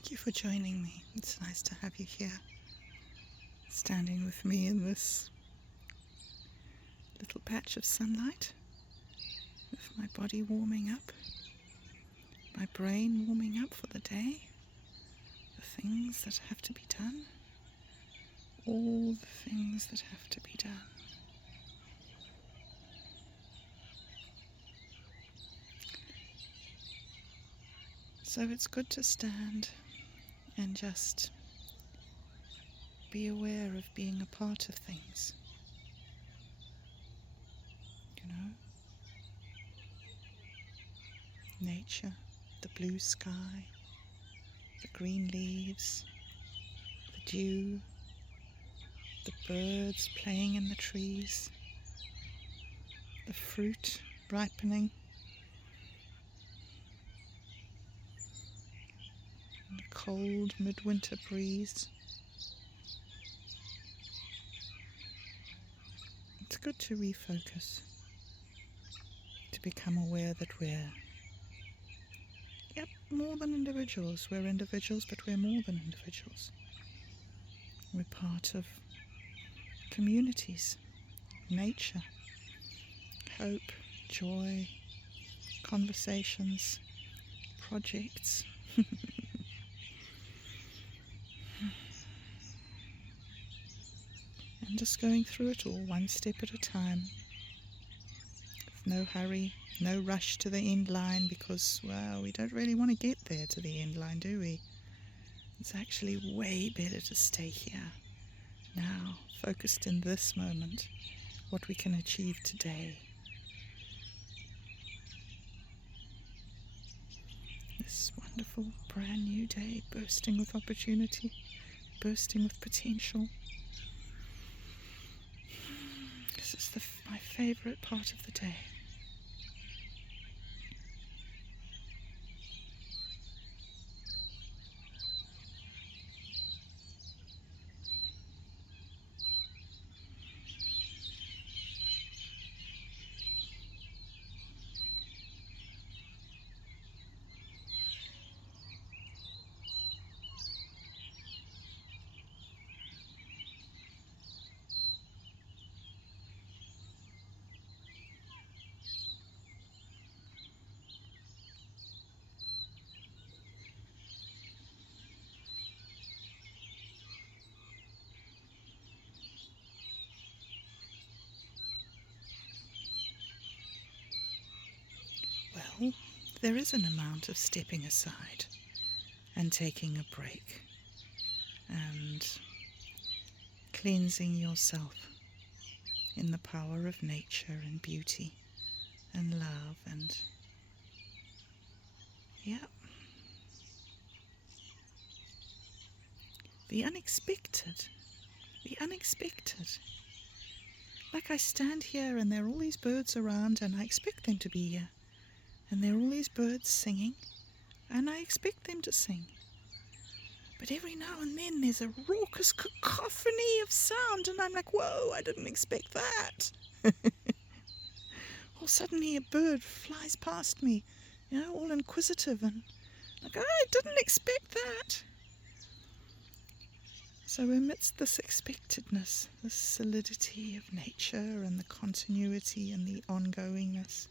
Thank you for joining me. It's nice to have you here, standing with me in this little patch of sunlight, with my body warming up, my brain warming up for the day, the things that have to be done, all the things that have to be done. So it's good to stand and just be aware of being a part of things, you know? Nature, the blue sky, the green leaves, the dew, the birds playing in the trees, the fruit ripening, and the cold midwinter breeze. It's good to refocus, to become aware that we're more than individuals. We're individuals, but we're more than individuals. We're part of communities, nature, hope, joy, conversations, projects. And just going through it all one step at a time. With no hurry, no rush to the end line, because, well, we don't really want to get there to the end line, do we? It's actually way better to stay here, now, focused in this moment, what we can achieve today. This wonderful brand new day, bursting with opportunity, bursting with potential. This is my favorite part of the day. Well, there is an amount of stepping aside and taking a break and cleansing yourself in the power of nature and beauty and love and, the unexpected. The unexpected. Like I stand here and there are all these birds around and I expect them to be here. And there are all these birds singing, and I expect them to sing. But every now and then there's a raucous cacophony of sound, and I'm like, whoa, I didn't expect that. Or suddenly a bird flies past me, all inquisitive, and like, I didn't expect that. So amidst this expectedness, this solidity of nature and the continuity and the ongoingness,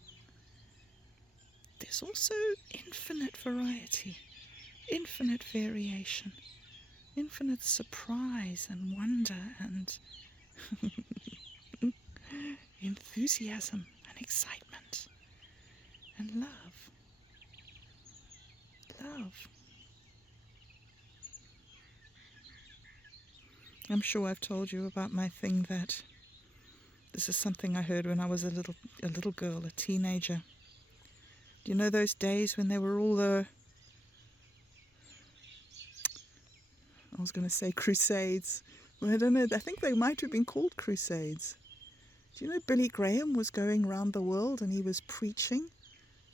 there's also infinite variety, infinite variation, infinite surprise and wonder and enthusiasm and excitement and love. Love. I'm sure I've told you about my thing that this is something I heard when I was a little girl, a teenager. Do you know those days when there were all the, I was going to say crusades. Well, I don't know, I think they might have been called crusades. Do you know Billy Graham was going around the world and he was preaching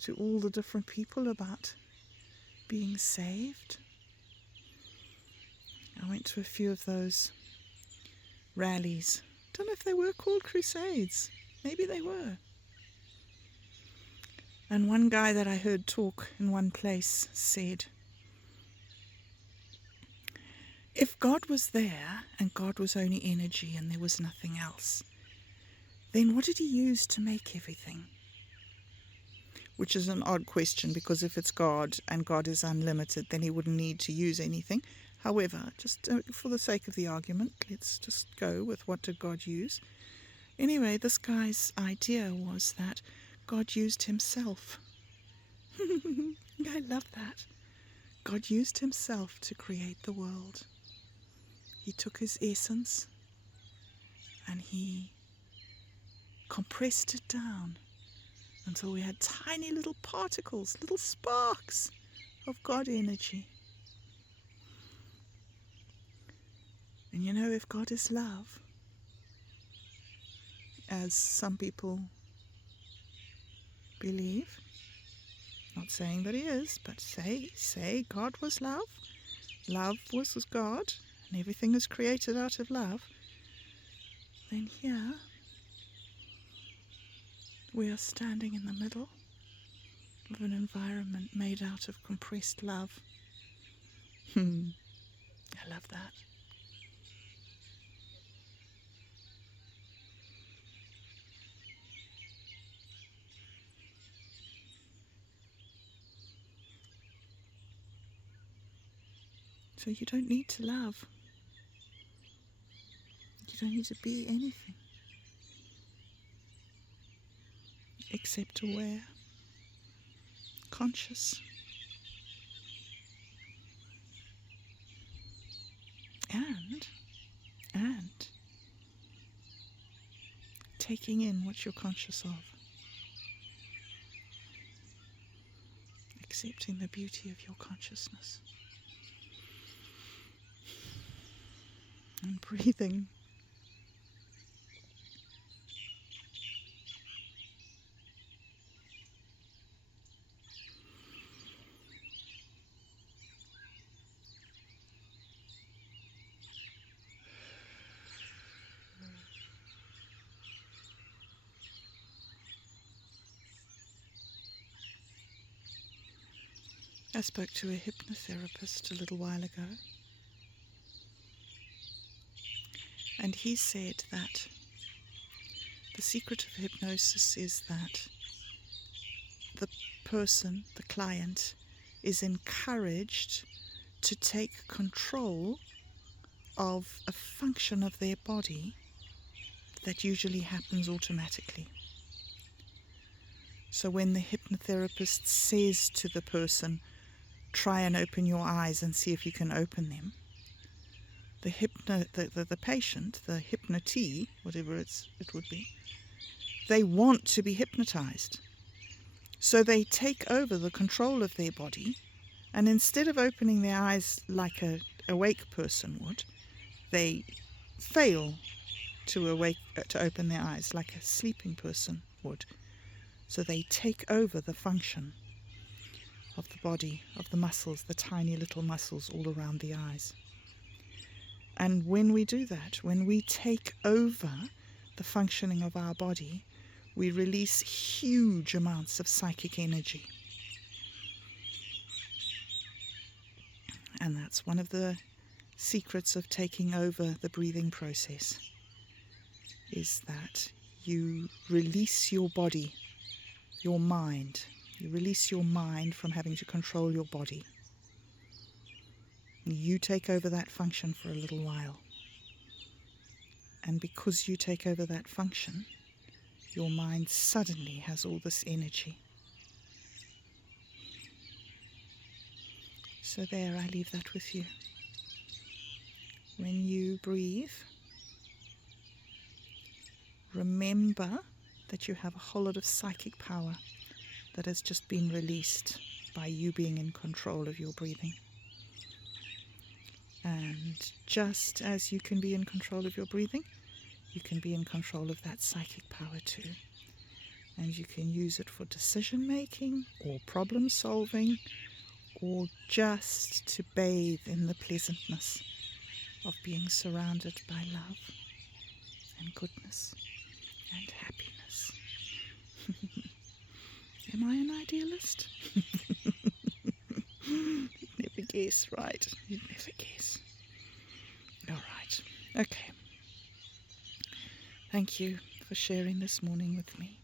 to all the different people about being saved? I went to a few of those rallies. Don't know if they were called crusades. Maybe they were. And one guy that I heard talk in one place said, If God was there and God was only energy and there was nothing else, then what did he use to make everything? Which is an odd question, because if it's God and God is unlimited, then he wouldn't need to use anything. However, just for the sake of the argument, let's just go with what did God use. Anyway, this guy's idea was that God used himself. I love that. God used himself to create the world. He took his essence and he compressed it down until we had tiny little particles, little sparks of God energy. And you know, if God is love, as some people believe, not saying that he is, but say God was love, love was God, and everything is created out of love, then here we are standing in the middle of an environment made out of compressed love. I love that. So you don't need to love. You don't need to be anything except aware, conscious, and taking in what you're conscious of, accepting the beauty of your consciousness, and breathing. I spoke to a hypnotherapist a little while ago, and he said that the secret of hypnosis is that the person, the client, is encouraged to take control of a function of their body that usually happens automatically. So when the hypnotherapist says to the person, try and open your eyes and see if you can open them, the patient, the hypnotee, whatever it would be, they want to be hypnotized. So they take over the control of their body, and instead of opening their eyes like a awake person would, they fail to open their eyes like a sleeping person would. So they take over the function of the body, of the muscles, the tiny little muscles all around the eyes. And when we do that, when we take over the functioning of our body, we release huge amounts of psychic energy. And that's one of the secrets of taking over the breathing process, is that you release your body, your mind. You release your mind from having to control your body. You take over that function for a little while. And because you take over that function, your mind suddenly has all this energy. So there, I leave that with you. When you breathe, remember that you have a whole lot of psychic power that has just been released by you being in control of your breathing. And just as you can be in control of your breathing, you can be in control of that psychic power too. And you can use it for decision making or problem solving, or just to bathe in the pleasantness of being surrounded by love and goodness and happiness. Am I an idealist? You'd never guess, right? You'd never guess. Okay. Thank you for sharing this morning with me.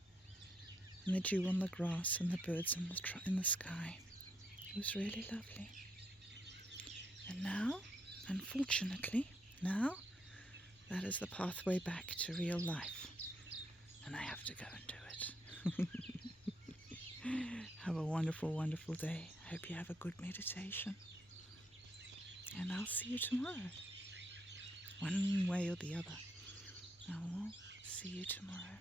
And the dew on the grass and the birds in the sky. It was really lovely. And now, unfortunately, that is the pathway back to real life. And I have to go and do it. Have a wonderful, wonderful day. I hope you have a good meditation. And I'll see you tomorrow. One way or the other. I will see you tomorrow.